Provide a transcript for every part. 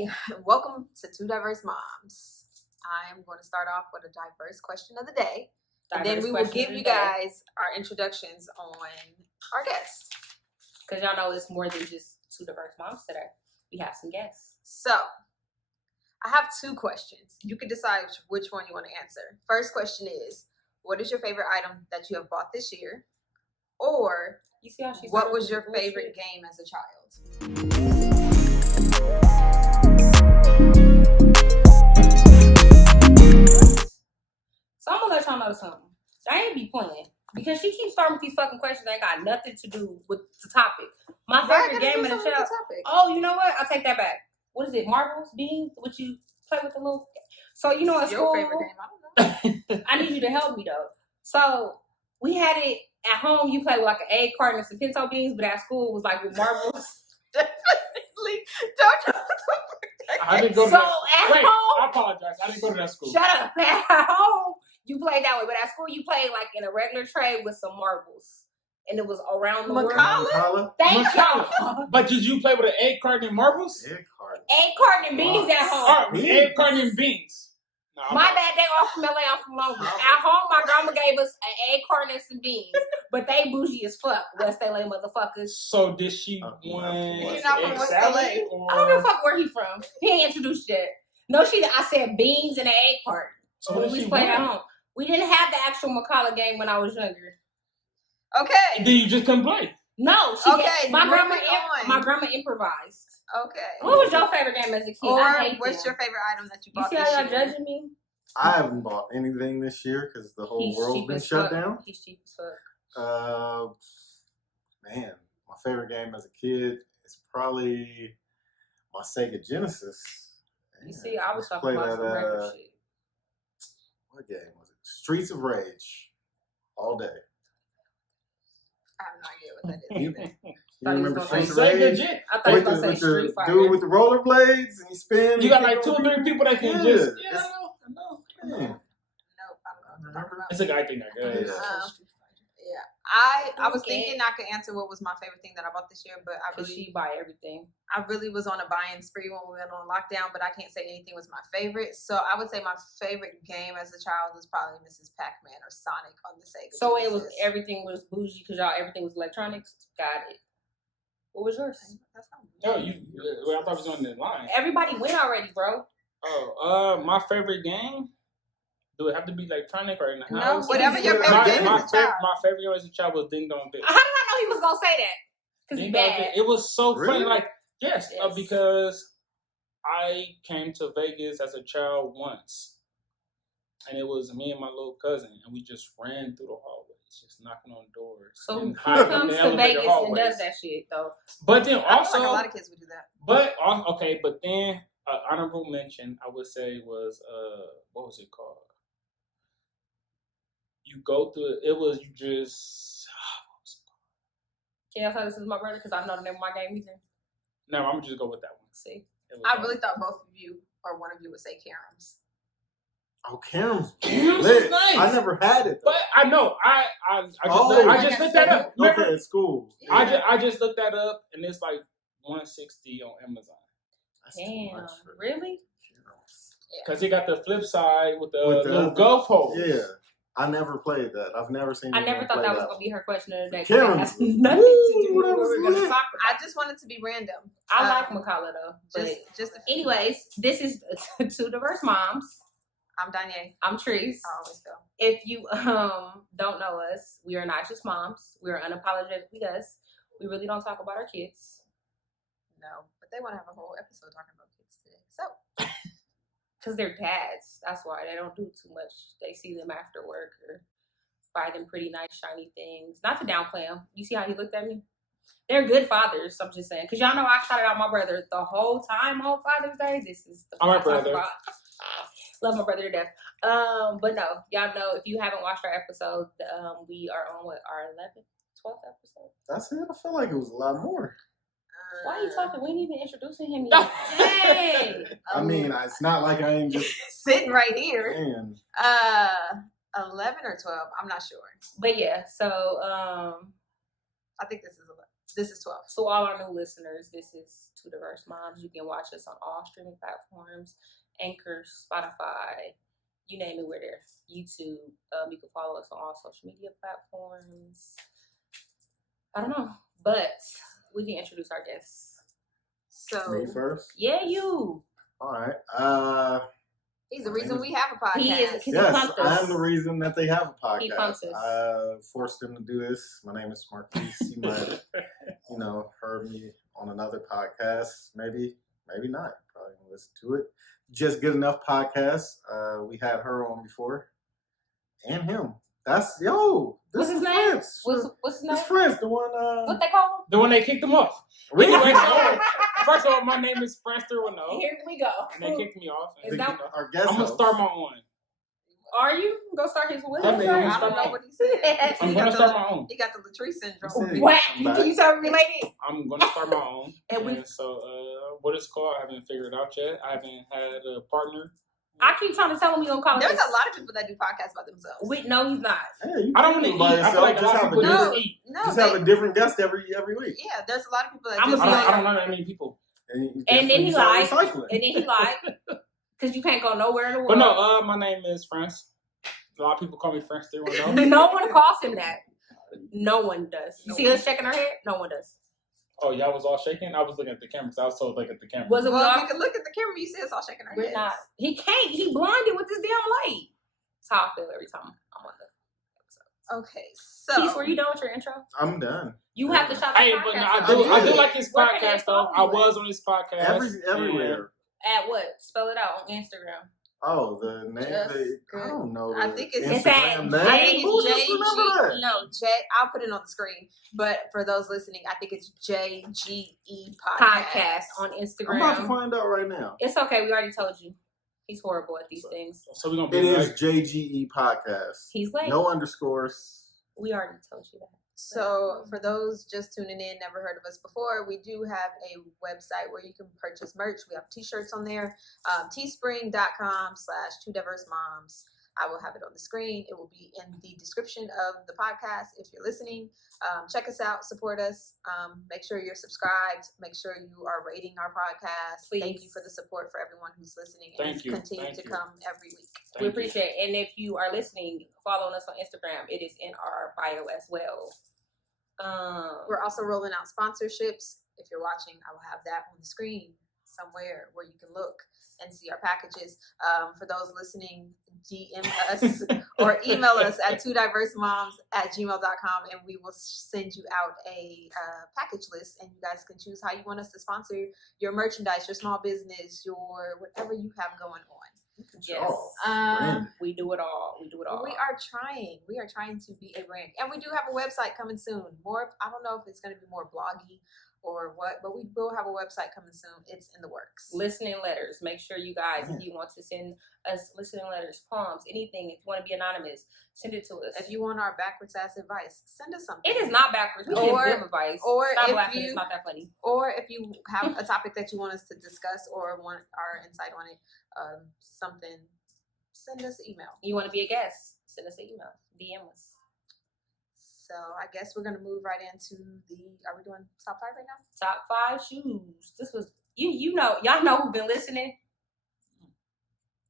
Okay, welcome to Two Diverse Moms. I am going to start off with a diverse question of the day, and then we will give you guys our introductions on our guests. Because y'all know it's more than just Two Diverse Moms today. We have some guests. So, I have two questions. You can decide which one you want to answer. First question is, what is your favorite item that you have bought this year? Or, you see how she's what was your favorite game as a child? So I'm gonna let y'all know something. I ain't be playing because she keeps starting with these fucking questions that ain't got nothing to do with the topic. My favorite game in the child. Oh, you know what? I'll take that back. What is it? Marbles, beans? What you play with the little? So you know at school. Your favorite game? I don't know. I need you to help me though. So we had it at home. You play with like an egg carton and some pinto beans, but at school it was like with marbles. Definitely. Don't. I didn't go to so that. Wait, home, I apologize. I didn't go to that school. Shut up. At home, you played that way, but at school, you played like in a regular tray with some marbles, and it was around the world. Thank y'all. But did you play with an egg carton and marbles? Egg carton and beans at home. Egg carton and beans. No, my bad, they all from LA, I'm from Long Beach. At home, my grandma gave us an egg carton and some beans, but they bougie as fuck, West LA motherfuckers. So did she want egg salad? I don't give a fuck where he from. He ain't introduced yet. No, I said beans and an egg carton. So when we played at home. We didn't have the actual Macala game when I was younger. Okay. Then you just couldn't play? No. My grandma improvised. Okay. What was your favorite game as a kid? Or what's your favorite item that you bought this year? You see how y'all judging me? I haven't bought anything this year because the whole world's been shut down. He's cheap as fuck. Man, my favorite game as a kid is probably my Sega Genesis. You see, I was talking about some regular shit. What game was it? Streets of Rage. All day. I have no idea what that is. You remember Streets of Rage? I thought you were going to say Street Fighter. Dude with the rollerblades and you spin. You got like 2 or 3 people that can just. Yeah, I know. Nope, I don't know what to talk about. It's a guy thing that goes. Yeah. I was thinking I could answer what was my favorite thing that I bought this year, but she buy everything. I really was on a buying spree when we went on lockdown, but I can't say anything was my favorite. So I would say my favorite game as a child was probably Mrs. Pac-Man or Sonic on the Sega. So everything was bougie because everything was electronics. Got it. What was yours? No, I thought it was on the line. Everybody went already, bro. Oh, my favorite game. Do it have to be electronic or in the house? No, whatever your favorite game as a child. My favorite game as a child was Ding Dong Ditch. How did I know he was gonna say that? Because he's bad. It was so funny. Really? Like, yes. Because I came to Vegas as a child once, and it was me and my little cousin, and we just ran through the hallways, just knocking on doors. So who comes to Vegas and does that shit though? But then also, I feel like a lot of kids would do that. But then honorable mention I would say was what was it called? You go through it. Was you just. Can I tell this is my brother because I know the name of my game either? No, I'm just go with that one. See, I really thought both of you or one of you would say Caroms. Oh, Caroms. Caroms is nice. I never had it though. But I know I just looked that up. Remember? Okay, at school. Yeah. I just looked that up and it's like $160 on Amazon. Damn, really? Because it got the flip side with the little golf hole. Yeah. I never played that. I've never seen. I never thought that was gonna be her question of the day. Caroms. Has nothing to do with what we're gonna talk about. I just wanted to be random. I like Macala though. But anyways, this is Two Diverse Moms. I'm Danye. I'm Treese. I always go. If you don't know us, we are not just moms. We are unapologetically us. We really don't talk about our kids. No, but they want to have a whole episode talking about kids today. So. Because they're dads. That's why they don't do too much. They see them after work or buy them pretty nice, shiny things. Not to downplay them. You see how he looked at me? They're good fathers, I'm just saying. Because y'all know I shouted out my brother the whole time on Father's Day. This is the part I talk about. Love my brother to death. But no, y'all know if you haven't watched our episode, we are on our 11th, 12th episode. That's it. I feel like it was a lot more. Why are you talking? We ain't even introducing him yet. Hey! I mean, it's not like I ain't just sitting right here. Man. 11 or 12, I'm not sure. But yeah, so I think this is 11. This is 12. So all our new listeners, this is Two Diverse Moms. You can watch us on all streaming platforms, Anchor, Spotify, you name it, we're there. YouTube. You can follow us on all social media platforms. I don't know, but we can introduce our guests. So Me first? Yeah, you. All right. he's the reason we have a podcast. He is. Yes, I'm the reason that they have a He podcast. pumped us. Forced them to do this. My name is Marquise. You might have, heard me on another podcast. Maybe not. Probably gonna listen to it. Just Good Enough podcast. We had her on before, and him. This What's is his name? Prince. What's his name? It's Prince, the one. What they call him? The one they kicked him off. Anyway, first of all, my name is Franz310. Here we go. And they kicked me off. Is that- our guest I'm gonna host. start my own. Are you go start his with? I mean, I don't know what he said. I'm gonna start my own. He got the Latrice syndrome. He said- What? I'm back. Can you tell me related? I'm gonna start my own. And so, what it's called, I haven't figured it out yet. I haven't had a partner. I keep trying to tell him we gonna call it. There's this. a lot of people that do podcasts by themselves. No, he's not. Hey, you I don't can want to do it eat. by I yourself. feel like a lot Just of have a people No. different- just eat. No, Just have a different guest every week. yeah, there's a lot of people that I'm just gonna be I don't know that many people. And then he lied. And then he lied. Because you can't go nowhere in the world. But no, my name is France. A lot of people call me Franz310. No one calls him that. No one does. You see us shaking our head? No one does. Oh, y'all was all shaking? I was looking at the camera, so I was told to look at the camera. Was it Well, all? if you can look at the camera, you see us all shaking our We're heads. not. He can't. He blinded with this damn light. That's how I feel every time I'm on the episode. Okay, so Keith, were you done with your intro? I'm done. You have to shout Hey, the but no, podcast I do out. like his Where can they podcast, though. follow I you was on his podcast. Everywhere. At what? Spell it out on Instagram. Oh, the name. Just I don't know. I the think it's Instagram It's name. at Who just JG. remember that? No, I'll put it on the screen. But for those listening, I think it's JGE Podcast on I'm about to Instagram. find out right now. It's okay. We already told you. He's horrible at these things. So we're going to It be is like, JGE Podcast. He's late. No underscores. We already told you that. So for those just tuning in, never heard of us before, we do have a website where you can purchase merch. We have t-shirts on there, teespring.com/twodiversemoms. I will have it on the screen. It will be in the description of the podcast if you're listening. Check us out, support us. Make sure you're subscribed. Make sure you are rating our podcast. Please. Thank you for the support for everyone who's listening Thank and you. continue Thank to you. come every week. We appreciate it. And if you are listening, following us on Instagram. It is in our bio as well. We're also rolling out sponsorships. If you're watching, I will have that on the screen somewhere where you can look and see our packages. For those listening, DM us or email us at twodiversemoms@gmail.com and we will send you out a package list and you guys can choose how you want us to sponsor your merchandise, your small business, your whatever you have going on. Yes. We do it all. We do it all. We are trying. We are trying to be a brand. And we do have a website coming soon. More, I don't know if it's going to be more bloggy or what, but we will have a website coming soon. It's in the works. Listening letters. Make sure you guys, if you want to send us listening letters, poems, anything, if you want to be anonymous, send it to us. If you want our backwards ass advice, send us something. It is not backwards. We Or- give advice. or Stop if laughing. you- It's not that funny. Or if you have a topic that you want us to discuss or want our insight on it, something, send us an email. You want to be a guest? Send us an email. DM us. So I guess we're gonna move right into are we doing top 5 right now? Top 5 shoes. This was you know y'all know who've been listening.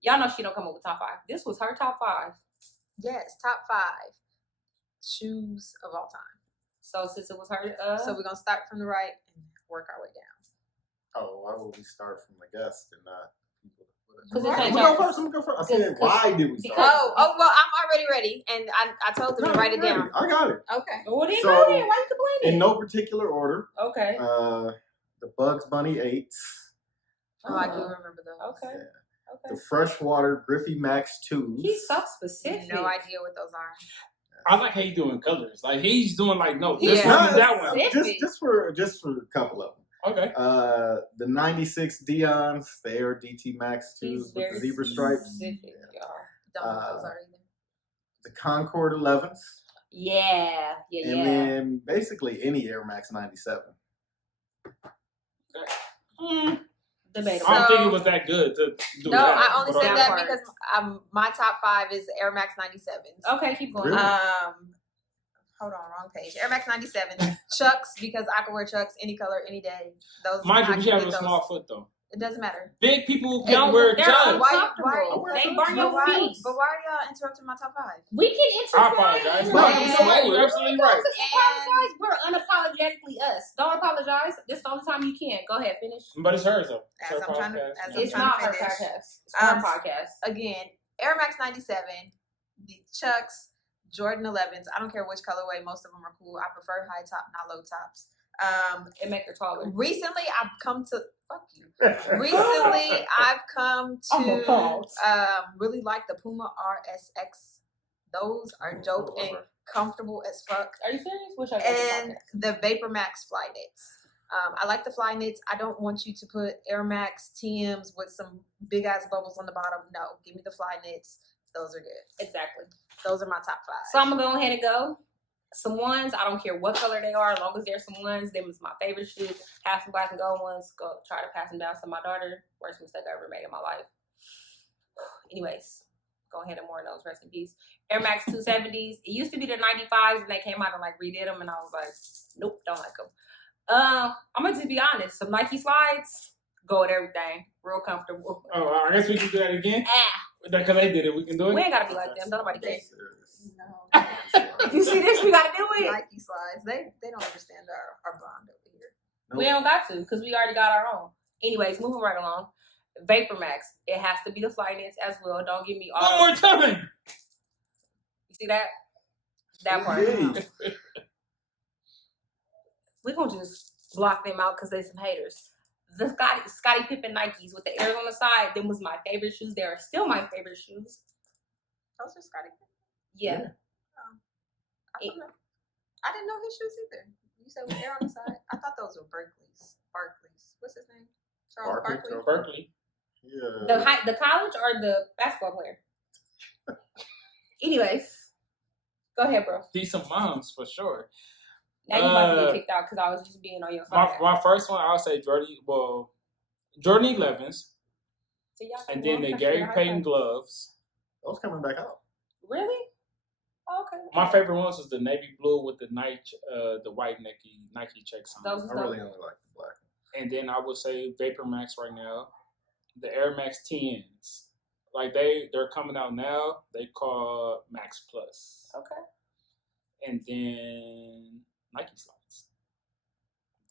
Y'all know she don't come up with top 5. This was her top 5. Yes, top 5 shoes of all time. So since it was her, So we're gonna start from the right and work our way down. Oh, why would we start from the guest and not people? Because it's I'm like gonna go first. I'm gonna go first. I said, why did we start? Oh, well, I'm already ready, and I told them No, to write it I'm ready. down. I got it. Okay. what did you So, know then? Why you complaining? In no particular order. Okay. The Bugs Bunny 8s. Oh, I do remember those. Okay. Yeah. Okay. The Freshwater Griffey Max 2s. He's so specific. No idea what those are. I like how you doing colors. Like, he's doing like, no, Yeah. this one, that one. Just for a couple of them. Okay. The 96 Dion's, the Air DT Max 2s He's with the very zebra stripes. specific, y'all. Don't know what those are either. The Concord 11s. Yeah. And then basically any Air Max 97. Debatable. I don't think So- it was that good to do No, that. I only but said okay. that part. because my top 5 is Air Max 97s. Okay, keep going. Really? Hold on, wrong page. Air Max 97. Chucks, because I can wear Chucks any color, any day. Those. Mind you, I we can have get a those. small foot though. It doesn't matter. Big people They're can wear uncomfortable. chucks. They burn your feet. But why are y'all interrupting my top 5? We can I interrupt. apologize. and No, let you it know what? go. You're absolutely We right. don't apologize. We're unapologetically us. Don't apologize. This is the only time you can. Go ahead, finish. But it's hers though. It's As her I'm trying to- podcast. as Yeah. It's trying not to her finish. podcast. It's our podcast. Again, Air Max 97, the Chucks, Jordan 11s. I don't care which colorway. Most of them are cool. I prefer high top, not low tops. It make her taller. Recently, I've come to fuck you. Recently, I've come I'm gonna to pause. really like the Puma RSX. Those are dope and comfortable as fuck. Are you serious? Wish I could And the Vapor Max Fly Knits. I like the Fly Knits. I don't want you to put Air Max TMs with some big ass bubbles on the bottom. No, give me the Fly Knits. Those are good. Exactly. Those are my top 5. So I'm gonna go ahead and go. Some ones, I don't care what color they are, as long as they're some ones. Them is my favorite shoes. Have some black and gold ones. Go try to pass them down to my daughter. Worst mistake I ever made in my life. Anyways, go ahead and wear those. Rest in peace. Air Max 270s. It used to be the 95s, and they came out and like redid them, and I was like, nope, don't like them. I'm gonna just be honest. Some Nike slides, go with everything. Real comfortable. Oh, I guess we can do that again. Because they did it, we can do it. We ain't gotta be like them. Nobody cares. No. You see this? We gotta do it. Nike slides. They don't understand our bond over here. We don't got to because we already got our own. Anyways, moving right along. Vapor Max. It has to be the Fly Knits as well. Don't give me all. One more time. You see that? That part. Yeah. We're gonna just block them out because they some haters. The Scottie Pippen Nikes with the airs on the side. Them was my favorite shoes. They are still my favorite shoes. Those are Scotty. Yeah. I didn't know his shoes either. You said with air on the side. I thought those were Barclays. What's his name? Charles Barkley. Berkeley. Yeah. The college or the basketball player? Anyways, go ahead, bro. Decent moms for sure. Now you about to get kicked out because I was just being on your side. My first one, I'll say Jordan 11s, So y'all and can then the walk Gary for Payton sure. gloves. Those coming back out. Really? Oh, okay. My favorite ones was the navy blue with the the white Nike checks on. Those I really only like the black. And then I would say Vapor Max right now, the Air Max 10s. Like they're coming out now. They call Max Plus. Okay. And then Nike slides.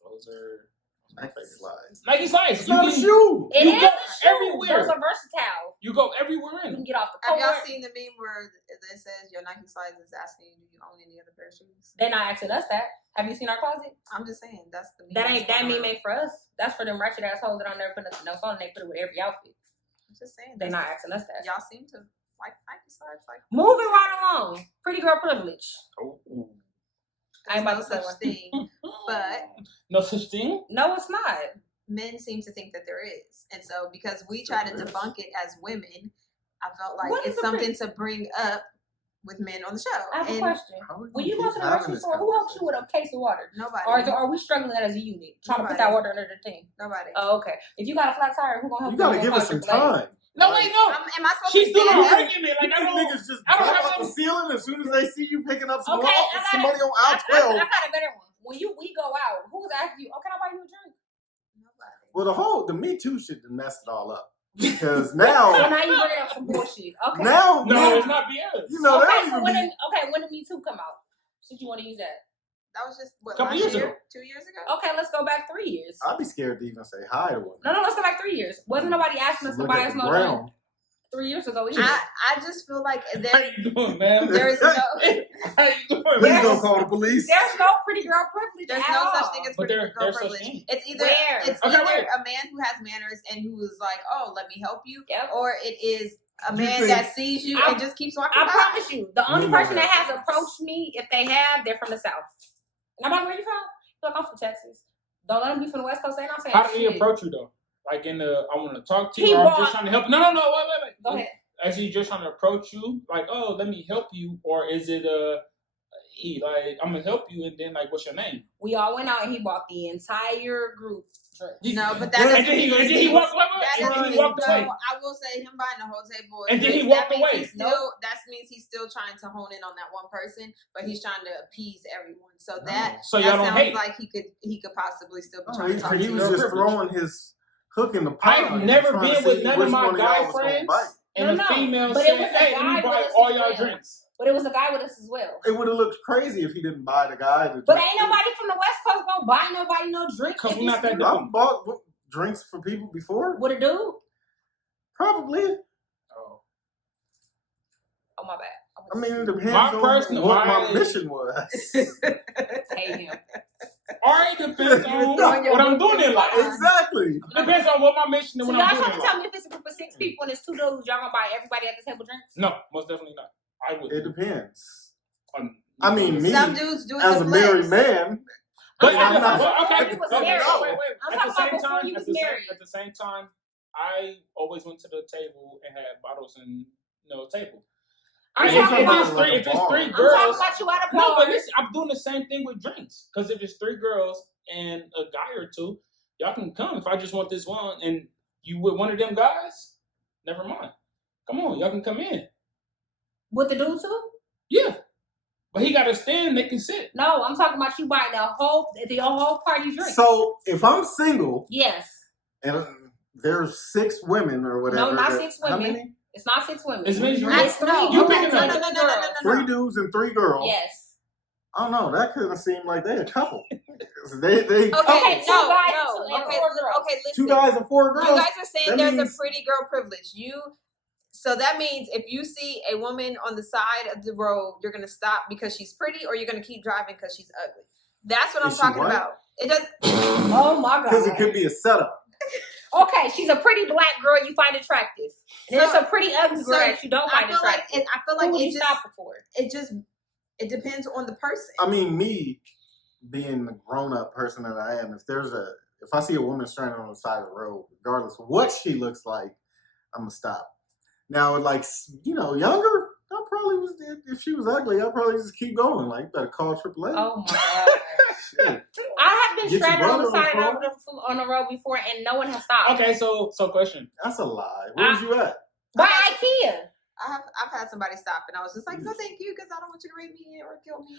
Those are my Nike favorite slides. Nike slides. It's not a can- shoe. It You is go a shoe. everywhere. Those are versatile. You go everywhere You in can them. get off the Have court. y'all seen the meme where it says your Nike slides is asking you, do you own any other pair of shoes? They're not asking us that. Have you seen our closet? I'm just saying that's the meme. That meme ain't for us. That's for them ratchet assholes that don't never put nothing else on. They put it with every outfit. I'm just saying. They're not asking us that. Y'all seem to like Nike slides. Like Moving right along. Pretty girl privilege. Oh, I ain't there's about no to such say thing. But no such thing. No, it's not. men seem to think that there is, and so because we try to debunk it as women, I felt like What is it's the something to bring up with men on the show. I have a And question. When you go to the grocery store, who helps you with a case of water? Nobody. Or are we struggling as a unit? Trying to put that water under the thing? Nobody. Oh, okay. If you got a flat tire, who gonna help You gotta you? give us some time. No, wait, no. Am I supposed She's to doing stand her up? argument. Like, I These don't. niggas just I don't jump have off no- the ceiling as soon as they see you picking up some, Okay, some money on I aisle 12. got a better one. When we go out, who's asking you? Oh, can I buy you a drink? Nobody. Well, the Me Too shit done messed it all up. Because So now, now you bringing up some bullshit. Okay. now, No, it's not BS. you know, Okay, that so even when be, when did Me Too come out? Since you want to use that. That was just what, Couple last years year? ago. 2 years ago? Okay, let's go back 3 years. I'd be scared to even say hi to one. No, let's go back 3 years. Wasn't nobody asking us to Look buy at us the no drink ground. 3 years ago either. I just feel like How there you doing, man? there is no How you doing? Please don't call the police. There's no pretty girl privilege there's at no all. such thing as But pretty there's girl such privilege. thing. It's either Where? it's Okay, either wait. a man who has manners and who is like, oh, let me help you, Yep. or it is a You man think- that sees you I- and just keeps walking I by. promise you, the only You know person that that. has approached me, if they have, they're from the South. And I'm like, where you from? Look, I'm from Texas. Don't let them be from the West Coast. They're not saying How did he shit. approach you though? Like I want to talk to He you, or I'm brought- just trying to help. No, wait. Go ahead. Is he just trying to approach you? Like, oh, let me help you, or is it like I'm gonna help you, and then like, what's your name? We all went out and he bought the entire group drinks. No, but And that then he walked. that And then doesn't he walked walked away. I will say him buying the whole table. And then he that walked means away. That means he's still trying to hone in on that one person, but he's trying to appease everyone. So that So y'all don't sounds hate. like he could possibly still be trying to talk He to was you. just throwing his hook in the pot. I've never been with none of my guy friends. And the female but said, it was a "Hey, let me guy buy with us all as y'all well. drinks." But it was a guy with us as well. It would have looked crazy if he didn't buy the guy. But ain't nobody from the West Coast gonna buy nobody no drink. Cause we're not that I've dumb. bought drinks for people before. With a dude? Probably. Oh. Oh my bad. I mean, it depends My on personal- what my- my mission was. Hate him. All right, depends on throwing your what I'm book doing in in life. Exactly. Depends on what my mission and So what y'all I'm doing trying in to tell life. me if it's a group of 6 people and it's 2 dudes, y'all gonna buy everybody at the table drinks? No, most definitely not. I would. It depends. Um, I mean, me Some dudes do it as to a married flex. man. But I'm not- okay. He was No, married. wait. I'm At talking the same about before time, he was at the same- married. At the same time, I always went to the table and had bottles and table. I'm If talking about it's three I'm talking girls, about you at a no, bar. but listen, I'm doing the same thing with drinks. Because if it's 3 girls and a guy or 2, y'all can come. If I just want this one and you with one of them guys, never mind. Come on, y'all can come in. With the dude too? Yeah, but he got to stand. They can sit. No, I'm talking about you buying the whole party drink. So if I'm single Yes. and there's 6 women or whatever. No, not that- 6 How women. many? It's not 6 women. It's many It's drinks. 3 No, You dudes picking and them. 2 girls. 3 dudes and 3 girls. Yes. I don't know. That couldn't seem like they a couple. they Okay, couple. Okay, no, 2 guys no. and Okay, 4 girls. okay, 2 listen. guys and 4 girls. You guys are saying That there's means- a pretty girl privilege. So that means if you see a woman on the side of the road, you're gonna stop because she's pretty, or you're gonna keep driving because she's ugly. That's what I'm Is she talking white? about. It does. Oh my Because it god. could be a setup. Okay, she's a pretty black girl you find attractive. And there's So- a pretty ugly girl that you don't find attractive. I feel Who like would you it stop her for? it depends on the person. I mean, me being the grown-up person that I am, if I see a woman stranded on the side of the road, regardless of what she looks like, I'm gonna stop. Now, like, younger, I probably was. If she was ugly, I'd probably just keep going. Like, you better call AAA. Oh my god. Shit. I have been Get your stranded on the brother side on on the road before and no one has stopped. Okay, so question. That's a lie. Where was you at? By IKEA. I've had somebody stop and I was just like, no, thank you, because I don't want you to rape me or kill me.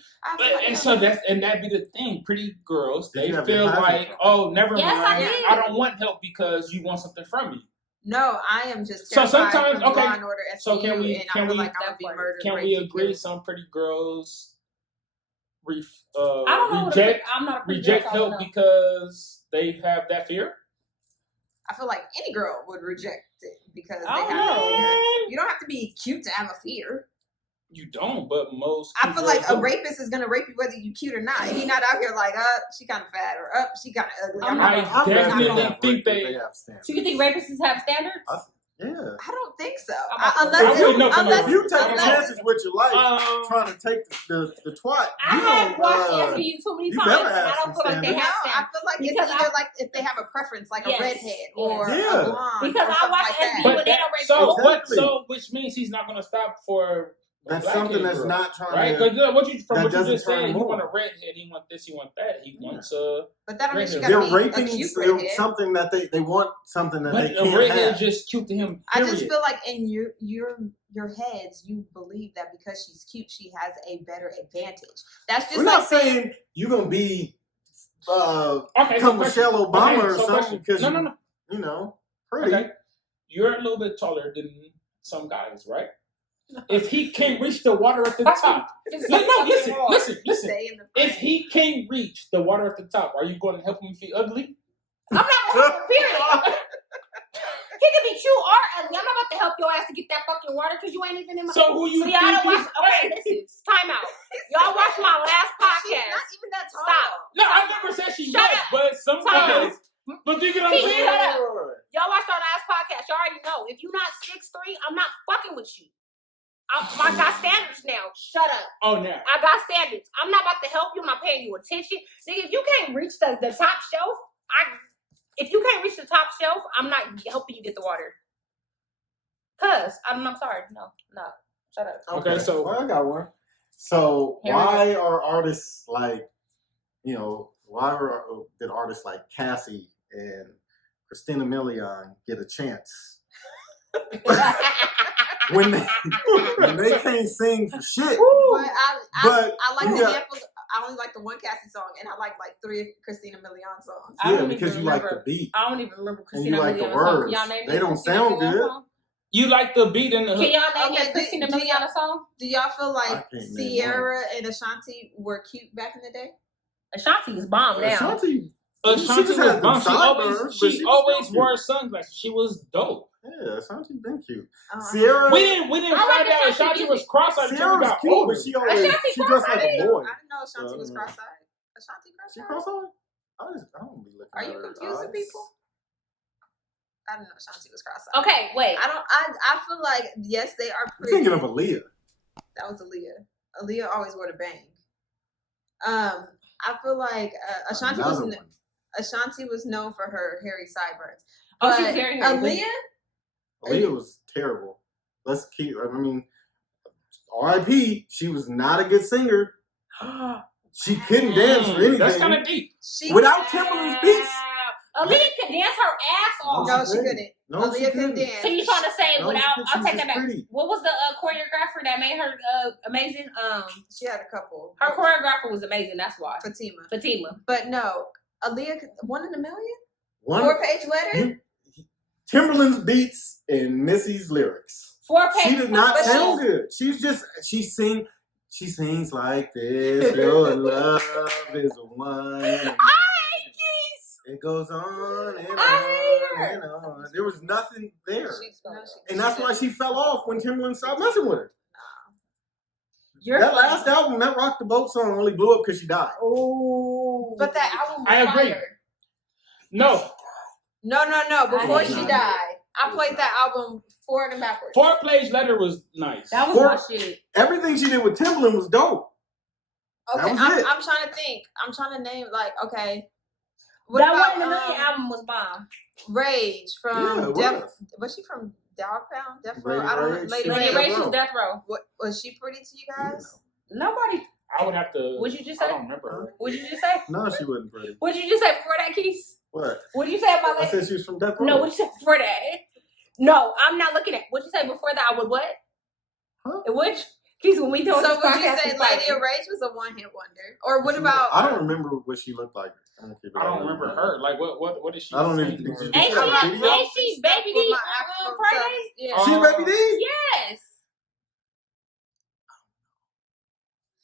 That'd be the thing. Pretty girls, Did they you have feel your hazard like, phone? oh, never Yes, I mind. did. I don't want help because you want something from me. No, I am just So terrified sometimes- from okay. Law and Order SVU, So can we- and can I feel we- like I'm gonna be murdered. Can raped, we and agree killed. some pretty girls I don't know I'm not a pretty reject girl, so I don't help know. because they have that fear? I feel like any girl would reject it because they I don't have a know. fear. You don't have to be cute to have a fear. You don't, but most. I feel like girls a do. rapist is gonna rape you whether you cute or not. He not out here like, she kind of fat or she kind of ugly. I'm not not- gonna- I definitely I'm not- think they- have standards. So you think rapists have standards? Yeah. I don't think so. I'm not- I wouldn't know from If the- you taking unless- chances with your life, trying to take the twat, I you have don't, watched SVU too many you times, better and have I don't some feel like they No, have I standards. feel like it's Because either like if they have a preference, like Yes. a redhead or Yeah. a blonde Because or I something watched like that. SVU. But But they that, don't rape so people. what? Exactly. So which means he's not going to stop for. a That's black-haired something that's girl, not trying right. to. Because what you from that what you doesn't just said, turn he more. want a redhead, he want this, he want that, he wants But that don't mean she Redhead. gotta They're be raping a cute redhead. something that they want something that But they a can't redhead have. just cute to him. I Period. just feel like in your heads, you believe that because she's cute, she has a better advantage. That's just We're like not saying you're gonna be okay, come so Michelle question. Obama Okay, or so something question. because No. you know pretty. Okay, you're a little bit taller than some guys, right? If he can't reach the water at the top, listen. stay in the frame. If he can't reach the water at the top, are you going to help him if he's ugly? I'm not gonna help him, period. He could be cute or ugly. I'm not about to help your ass to get that fucking water because you ain't even in my. So who you So think? y'all don't is- watch. Okay, listen. Time out. Y'all watch my last She's podcast. not even that tall. Stop. No, I never said she Shut was, up. but some Time guys. But you get what I'm He saying? shut up. Y'all watched our last podcast. Y'all already know. If you're not 6'3", I'm not fucking with you. I got standards now. Shut up. Oh, now. I got standards. I'm not about to help you. I'm not paying you attention. Nigga, if you can't reach the top shelf, if you can't reach the top shelf, I'm not helping you get the water. Cause I'm sorry. No. Shut up. Okay, so- well, I got one. So Here we why are artists like, did artists like Cassie and Christina Milian get a chance when they can't sing for shit. But I like the handful. I only like the one Cassie song, and I like 3 Christina Milian songs. Yeah, because you like the beat. I don't even remember and you Christina like the Milian words. song. Y'all name They don't Christina sound Milian good. song? You like the beat in the hook. Can y'all name a Christina Milian song? Do y'all feel like Sierra and Ashanti were cute back in the day? Ashanti was bomb now. Ashanti was had bomb. She always cute. wore sunglasses. She was dope. Yeah, Ashanti been cute. Sierra, we didn't find out Ashanti was cross-eyed until we got cute, older. but she dressed like a boy. I didn't know Ashanti was cross-eyed. Ashanti cross-eyed? She cross-eyed? I don't be looking Are at you her confusing eyes. people? I didn't know Ashanti was cross-eyed. Okay, wait. I feel like, yes, they are You're pretty. thinking of Aaliyah. That was Aaliyah. Aaliyah always wore the bang. I feel like Ashanti was known for her hairy sideburns. Oh, she was hairy. Aaliyah was terrible. Let's keep. I mean, R.I.P. She was not a good singer. She couldn't dance for anything. That's kind of deep. Without Timberland's beats. Aaliyah could dance her ass off. No, she couldn't. No, Aaliyah couldn't dance. So you trying to say No, without? she I'll take that back. pretty. What was the choreographer that made her amazing? She had a couple. Her choreographer was amazing. That's why. Fatima. But no, Aaliyah, 1 in a million? 1 4-page letter? Timberland's beats and Missy's lyrics. 4-page. She did not sound good. She sings like this. Your love is a one. It goes on and on and on. There was nothing there. And that's why she fell off when Timberland stopped messing with her. That last album, that Rock the Boat song, only blew up because she died. Oh. But that album was I agree. fire. No. Before she died, I played that album forward and backwards. 4-page letter was nice. That was my shit. Everything she did with Timberland was dope. Okay, I'm trying to think. I'm trying to name, okay. What that 1 in a million album was bomb. Rage from was she from Dog Pound? Death Row? I don't know. Lady Rage was Death Row. What was she pretty to you guys? Nobody. I would have to. What'd you just say? I don't remember her. What'd you just say? No, she wasn't pretty. What'd you just say before that, Keith? What? What'd you say about I said she was from Death Row. No, what'd you say before that? No, I'm not looking at. What'd you say before that? I would what? Huh? Which? Keith, when we doing so this would you podcast, say Lady of Rage was a one-hit wonder? Or what about? I don't remember what she looked like. I don't remember her. Like what is she? I don't even. Ain't she Baby D on Friday? Yeah. She's Baby D? Yes.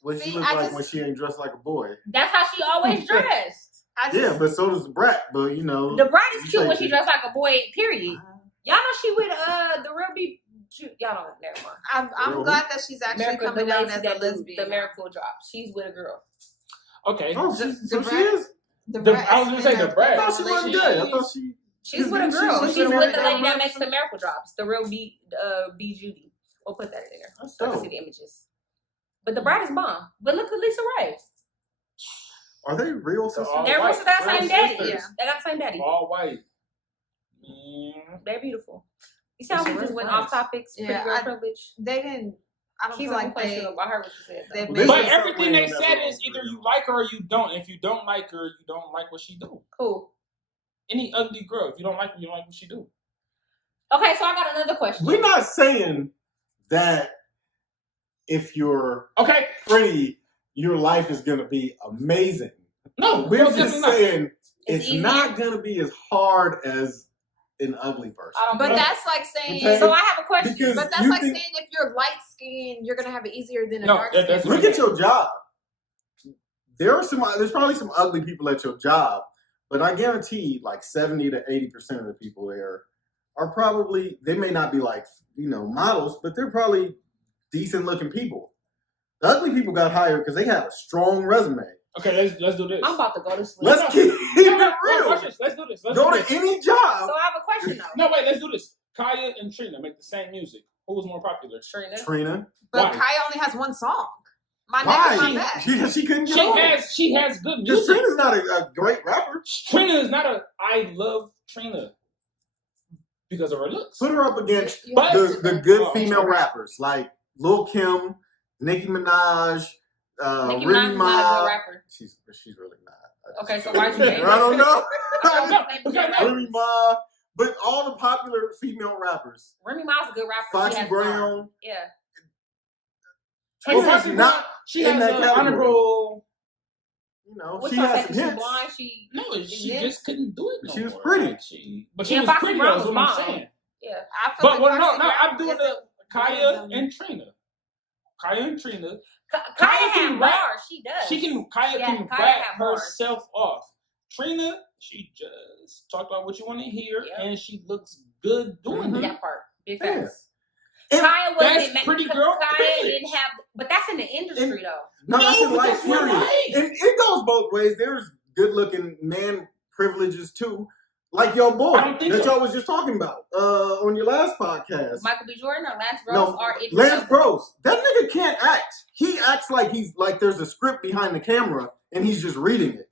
What she look like when she ain't dressed like a boy? That's how she always dressed. Yeah, but so does the Brat. But you know, the Brat is cute when she dressed like a boy. Period. Y'all know she with the real B. Y'all don't. Never mind. I'm glad that she's actually coming down as a lesbian. The Miracle Drop. She's with a girl. Okay. Oh, so she is. I was gonna say the Brat. I thought she wasn't good. I thought she. She's with a girl. She's with the lady that makes the Miracle Drops. The real B Judy. We'll put that in there. So I can see the images. But the Brat is bomb. But look at Lisa Ray. Are they real sisters? They're real sisters. That same daddy. Yeah. They got the same daddy. All white. They're beautiful. You see how we just went off topics? Yeah, pretty girl privilege. They didn't. I don't feel like I heard what you said. But everything they said is either you like her or you don't. If you don't like her, you don't like what she do. Cool. Any ugly girl, if you don't like her, you don't like what she do. Okay, so I got another question. We're not saying that if you're pretty, your life is going to be amazing. No, we're just saying it's not going to be as hard as an ugly person. But that's like saying. Okay? So I have a question. But that's like saying if you're light skinned, you're gonna have it easier than a dark skinned. Look at your job. There's probably some ugly people at your job, but I guarantee like 70 to 80% of the people there are probably, they may not be like, models, but they're probably decent looking people. The ugly people got hired because they had a strong resume. Okay, let's do this. I'm about to go to sleep. Let's keep it real. Let's do this. Go to any job. So I have a question though. No, wait, let's do this. Kaya and Trina make the same music. Who was more popular? Trina. But Kaya only has one song. My Why? neck is my back. She couldn't get on. She has good music. Trina's not a great rapper. Trina is not I love Trina because of her looks. Put her up against the good female rappers like Lil Kim, Nicki Minaj. Nicki Minaj is not a good rapper. She's really not. Okay, so why'd you name I don't know. Remy Ma. But all the popular female rappers. Remy Ma's a good rapper. Foxy Brown. Yeah. Well, Trina Foxy is Brown, not she in has that an category. honorable. You know, What she y'all has say? some She hits. blind. She Yes. just couldn't do it. No She was more. pretty. Like, she was Foxy pretty. Brown That's was what I'm fine. saying. Yeah. I feel But like no, Foxy Brown I'm doing is the Kaya random. and Trina. Kaya and Trina. Kaya can had rap. bars. She does. Kaya can Kaya rap had bars. herself off. Trina, she just talked about what you want to hear, Yep. and she looks good doing it. That part. Big Yeah. facts. Kaya wasn't That's pretty girl Kaya privilege. didn't have, but that's in the industry though. No, that's in but life that's not period. right. And it goes both ways. There's good looking man privileges too. Like your boy I don't think that so. y'all was just talking about on your last podcast. Michael B. Jordan or Lance Gross No, or Idris Lance Elba? Gross. That nigga can't act. He acts like he's like there's a script behind the camera and he's just reading it.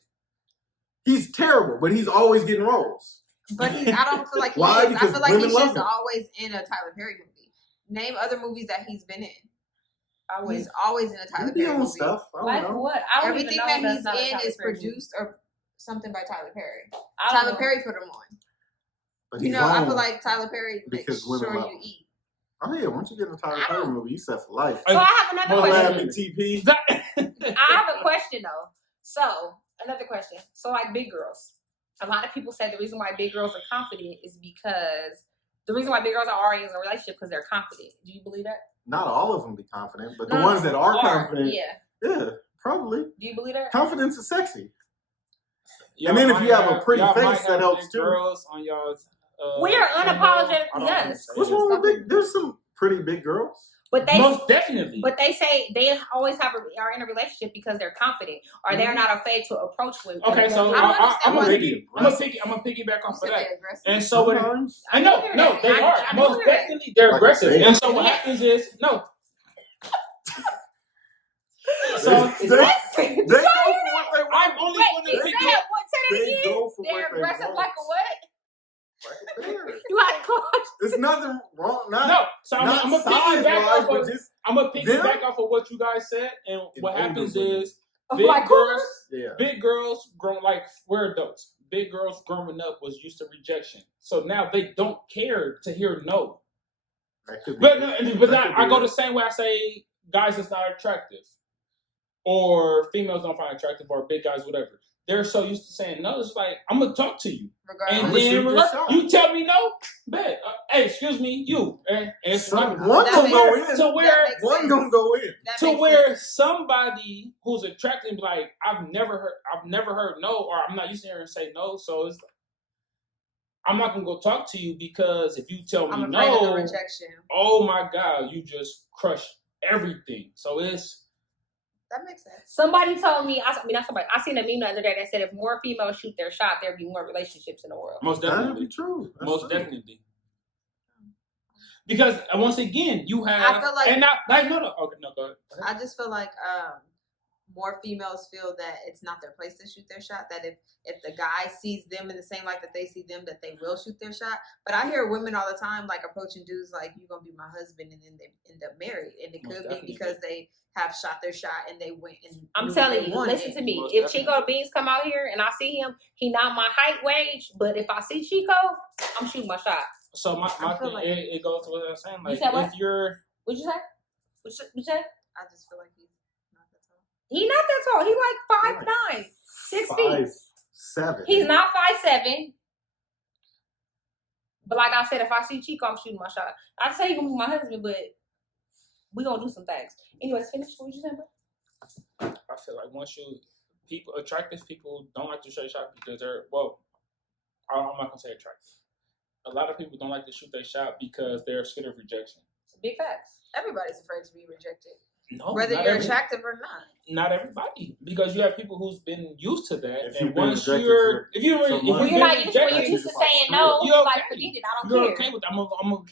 He's terrible, but he's always getting roles. But I don't feel like he Why? is. I Because feel like women he's love just him. always in a Tyler Perry movie. Name other movies that he's been in. Always. He's always in a Tyler He be Perry on movie. stuff. I Like don't know. what? I don't Everything even know that that's he's not a in Tyler is Perry movie. produced or something by Tyler Perry. I don't Tyler know. Perry put him on. But You he's know, I wrong. feel like Tyler Perry makes Because women sure love you him. eat. Oh yeah, once you get in a Tyler Perry movie, you set for life. So I have another More question. lab and TP. I have a question though. So another question. So like big girls, a lot of people say the reason why big girls are confident is because the reason why big girls are already in a relationship because they're confident. Do you believe that? Not all of them be confident, but the No, ones that are confident, yeah. probably. Do you believe that? Confidence is sexy. Y'all And then if might you have a pretty y'all face, might that have helps big too. Girls on y'all's. We are channel. unapologetically I don't us. understand. What's wrong with big? There's some pretty big girls. But they Most definitely. But they say they always are in a relationship because they're confident or they're not afraid to approach women. Okay, so I don't I'm understand gonna piggyback off of that. Aggressive. And so what? Sometimes. I know, hear no, that. they are I most hear that. definitely they're Like aggressive. a And so what Yeah. happens is no. So they go for what they want. I'm only Wait, going can to you pick say up. that? What? Say that They again? go for They're what they aggressive want. like a what? Like a bear. You had to call. There's nothing wrong. Not, No, so I'm not gonna size piggyback wise, off but of just I'm gonna piggyback them? off of what you guys said, and what older happens women. is big Like girls, yeah. big girls grown like we're adults. Big girls growing up was used to rejection, so now they don't care to hear no. That could be. But no, but That not, could I be go it. the same way I say guys that's not attractive, or females don't find attractive, or big guys, whatever. They're so used to saying no. It's like I'm gonna talk to you, Regardless. and I'ma shoot then your shot. you tell me no, bet. Hey, excuse me, you. And it's One like, gonna go in. to where makes One sense. gonna go in. That to makes where sense. somebody who's attractive, like I've never heard no, or I'm not used to hearing say no. So it's I'm not gonna go talk to you because if you tell me I'm afraid of the no, rejection. oh my God, you just crush everything. So it's That makes sense. Somebody told me, not somebody, I seen a meme the other day that said if more females shoot their shot, there'd be more relationships in the world. most That'd definitely be true. That's most true. definitely. Because once again, you have I feel like- and not like no okay no go ahead. I just feel like more females feel that it's not their place to shoot their shot. That if the guy sees them in the same light that they see them, that they will shoot their shot. But I hear women all the time like approaching dudes like, "You gonna be my husband," and then they end up married, and it Most could be definitely. because they have shot their shot and they went and I'm knew telling they you, wanted listen it. to me. Most If definitely. Chico Beans come out here and I see him, he not my height range, but if I see Chico, I'm shooting my shot. So my I feel thing, like- it goes to what I was saying. Like said what? if you're What'd you say? What'd you say? I just feel like he's not that tall. He not that tall. He like 5'9", 6 feet. 5'7". He's not 5'7". But like I said, if I see Chico, I'm shooting my shot. I say he gonna be my husband, but we gonna do some things. Anyways, finish. What you saying, bro? I feel like once you attractive people don't like to shoot shot because they're I'm not gonna say attractive. A lot of people don't like to shoot their shot because they're scared of rejection. Big facts. Everybody's afraid to be rejected, No, whether not you're attractive or not. not everybody, because you have people who's been used to that, If and you've been once rejected if you're so much. When you're not used, when you're used to saying no, You're you're like, okay. forget it. I don't you're care. okay with that, I'm gonna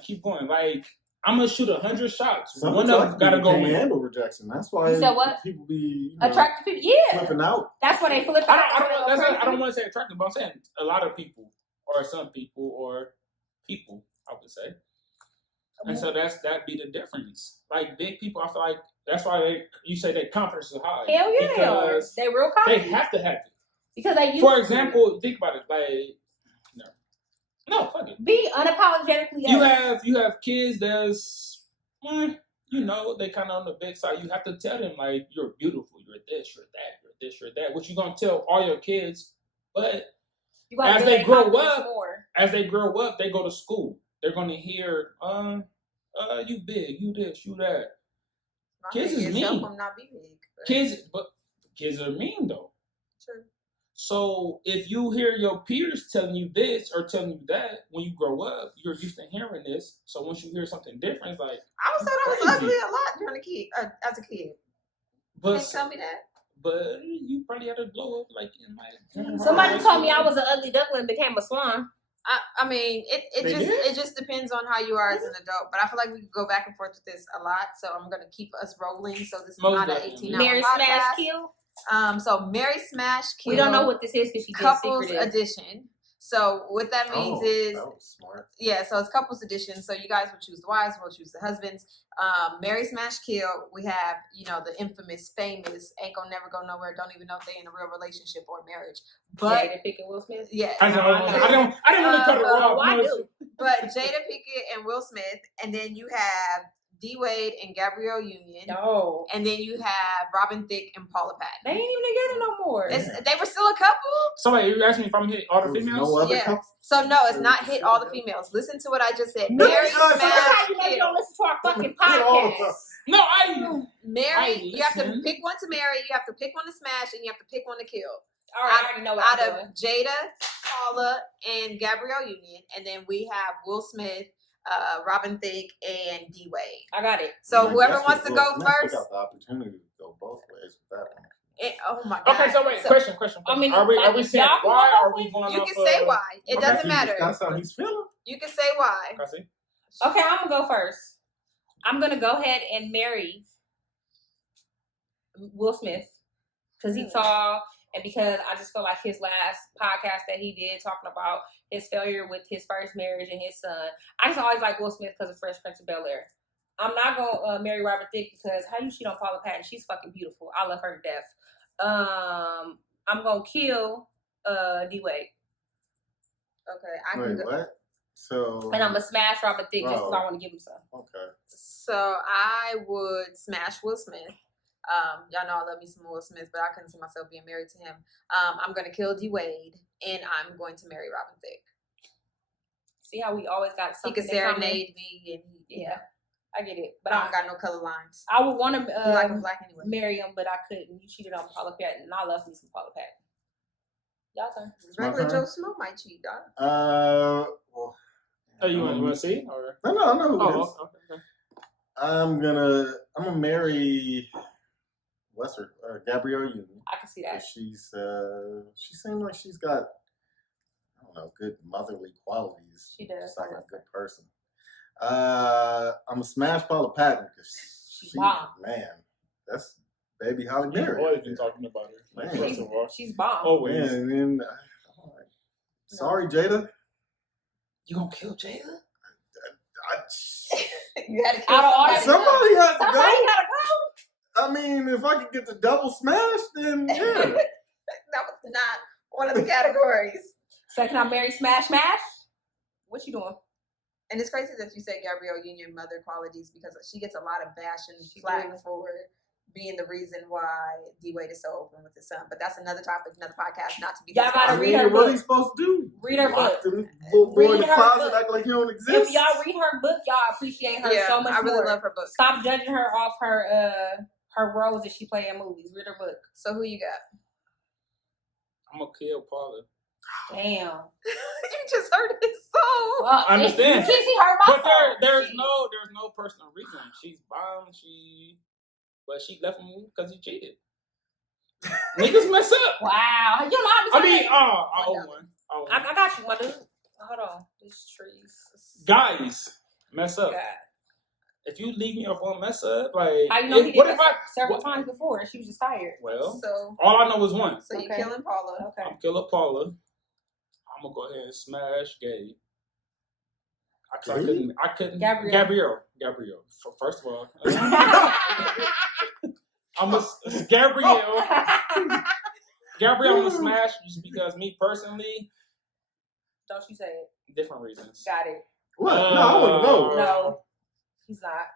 keep going. Like I'm gonna shoot 100 shots. Some One of them gotta go can't in. handle rejection. That's why You said what? people be Attractive people, yeah. flipping out. That's why they flip out. I don't want to say attractive, but I'm saying a lot of people, or some people, or people, I would say. And so that'd be the difference. Like big people, I feel like that's why you say their confidence is high. Hell yeah, they are. Because They real they confident. have to have it. Because they used For to. example, think about it. Like, no, No, fuck it. Be unapologetically You us. have kids that's, you know, they kind of on the big side. You have to tell them like you're beautiful, you're this, you're that, you're this, you're that. What you gonna tell all your kids? But You gotta as build they that grow confidence up, more. they go to school. They're gonna hear, you big, you this, you that. My Kids thing is mean. help them not be big. But kids are mean though. True. So if you hear your peers telling you this or telling you that, when you grow up, you're used to hearing this. So once you hear something different, it's like I was told I was crazy. ugly a lot during as a kid. But Can't tell me that. But you probably had to glow up like in like. Somebody told me I was an ugly duckling and became a swan. I mean, it just depends on how you are as an adult. But I feel like we could go back and forth with this a lot. So I'm gonna keep us rolling. So this is Most not an definitely. 18-hour Mary podcast. Smash Kill. So Mary Smash Kill. We don't know what this is because she did couples secretive. edition. So what that means is, that was smart. yeah. So it's couples edition. So you guys will choose the wives, we'll choose the husbands. Mary Smash Kill. We have the infamous, famous, ain't gonna never go nowhere. Don't even know if they in a real relationship or marriage. But Jada Pinkett, Will Smith. yeah, I didn't want to cut her off. I do. but Jada Pinkett and Will Smith, and then you have D Wade and Gabrielle Union, No, and then you have Robin Thicke and Paula they Patton. ain't even together no more. They were still a couple. Somebody, you asked me if I'm hit all the There was females. no other Yeah. couple? So no, it's not hit all the females. Listen to what I just said. No, Mary that's Smash how you know you Kill. don't listen to our fucking Hit all of podcast. us. No, I Marry. You have to listen. pick one to marry. You have to pick one to smash, and you have to pick one to kill. All right, I already know what Out I'm of doing. Jada, Paula, and Gabrielle Union, and then we have Will Smith, Robin Thicke, and D Wade. I got it. So I whoever guess wants to with go Will Smith, first. We got the opportunity to go both ways with that one. Oh my god. Okay, so wait, question. I mean, are we like, saying y'all why? go Or are we going You off can say of- why. It Okay. doesn't matter. That's how he's feeling. You can say why. I see. Okay, I'm gonna go first. I'm gonna go ahead and marry Will Smith because he's tall and because I just feel like his last podcast that he did talking about his failure with his first marriage and his son. I just always like Will Smith because of Fresh Prince of Bel-Air. I'm not gonna marry Robert Thicke because how you cheat on Paula Patton? She's fucking beautiful. I love her to death. I'm gonna kill D Wade Okay, I can Wait, go. what? So and I'm gonna smash Robert Thicke just because I want to give him some. okay. So I would smash Will Smith. Y'all know I love me some Will Smith, but I couldn't see myself being married to him. I'm gonna kill D Wade, and I'm going to marry Robin Thicke. See how we always got He something could in common? serenade me, and Yeah, I get it. But I don't got no color lines. I would want to You like him black anyway. marry him, but I couldn't. You cheated on Paula Patton, and I love me some Paula Patton. Y'all turn. Regular my Joe turn? Snow might cheat, dog. Well, Oh, you want to see? Or No, who it is. okay. I'm gonna marry what's her Gabrielle Union. I can see that. 'Cause she seems like she's got I don't know good motherly qualities. She does. She's like a good person. I'm gonna smash Paula Patton because She's bomb. man, that's baby Holly You Berry. always been talking about her. Like, Man. first of all, She's bomb. Man, always. and then sorry Jada. You gonna kill Jada? You had to kill Out of all that- Somebody has to Somebody go. gotta go. I mean, if I could get the double smash, then yeah. That was not one of the categories. So can I marry Smash Smash? What you doing? And it's crazy that you say Gabrielle Union mother qualities because she gets a lot of bash and She flack does. for being the reason why D Wade is so open with his son. But that's another topic, another podcast, not to be Y'all gotta I discussed. read her mean, what book. he supposed to do? Read her Lock book. the little boy in Read the her closet, book. act like he don't exist. If y'all read her book, y'all appreciate her Yeah, so much I really more. love her book. Stop judging her off her roles that she play in movies. Read her book. So who you got? I'm gonna kill Paula. Damn. You just heard his song. Well, I understand. You see her my But there's no personal reason. She's bomb. But she left him because he cheated. Niggas mess up. Wow. You know how I mean, I owe $1. one. I got you, my dude. Hold on. These trees. Guys mess up. God. If you leave me off one mess up, like How you know he did what if that I? several what- times before and she was just tired? Well, So all I know is one. you Okay. killing Paula. Okay. I'm killing Paula. I'm gonna go ahead and smash Gabe. I couldn't. Gabrielle. Gabrielle. First of all, I'm a Gabrielle. Gabrielle, I'm gonna smash just because me personally, Don't you say it. Different reasons. Got it. What? No, I wouldn't know. No, he's not.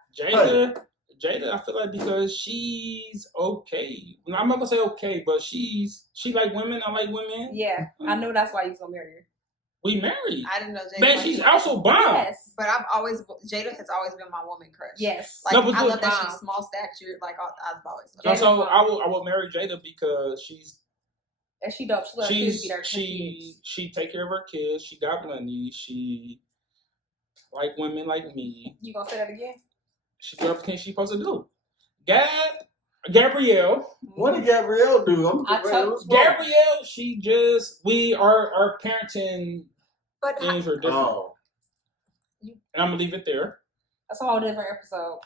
Jada, I feel like because she's okay. I'm not gonna say okay, but she like women. I like women. Yeah, I know that's why you was gonna marry her. We married. I didn't know Jada. Man, she's also bomb. Yes. But Jada has always been my woman crush. Yes. Like, No, but I love that bomb. she's small statured. Like, I've always loved No, her. so I will marry Jada because And she dope. She let her kids be there. she take care of her kids. She got money. She like women like me. You gonna say that again? She do everything she's supposed to do. Gabrielle. What did Gabrielle do? Gabrielle, we our parenting But things are different. Oh. And I'm gonna leave it there. That's a whole different episode.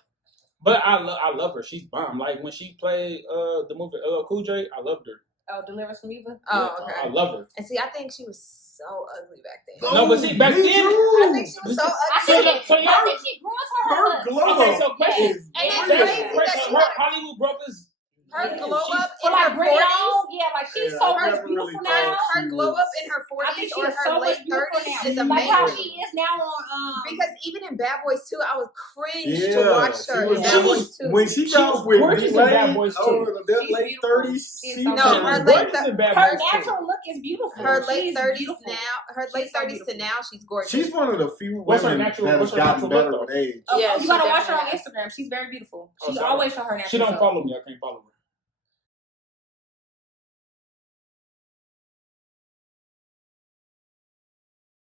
But I love her. She's bomb. Like when she played the movie Cool J, I loved her. Oh, Deliverance from Eva? Oh, okay. I love her. And see, I think she was so ugly back then. No, but see, back then, I think she was so I ugly. think she grew into her. glow okay, up so question. is And it's First, crazy that she had Hollywood broke us. her Yeah. glow up For in like her gray 40s. on, yeah, like she's Yeah, so I much never beautiful really now. thought Her glow up in her I think 40s she or is her so late much beautiful 30s now. is Like how amazing. she is now on Because even in Bad Boys 2, I was cringe to Yeah, watch she her was- in she Bad was- Boys 2. When she She got was with gorgeous in Bad Boys too. over the She's late beautiful. 30s, She's she so was No, beautiful. her Gorgeous late in Bad her Boys too. natural look is beautiful. Her She's late 30s beautiful. now, her She's late so 30s to beautiful. now, she's gorgeous. She's one of the few What's her women natural- that what's has her gotten natural better look, with age. Oh, Yeah, you she gotta watch her on definitely Instagram. She's very beautiful. Oh, She so always show her natural She don't self. follow me. I can't follow her.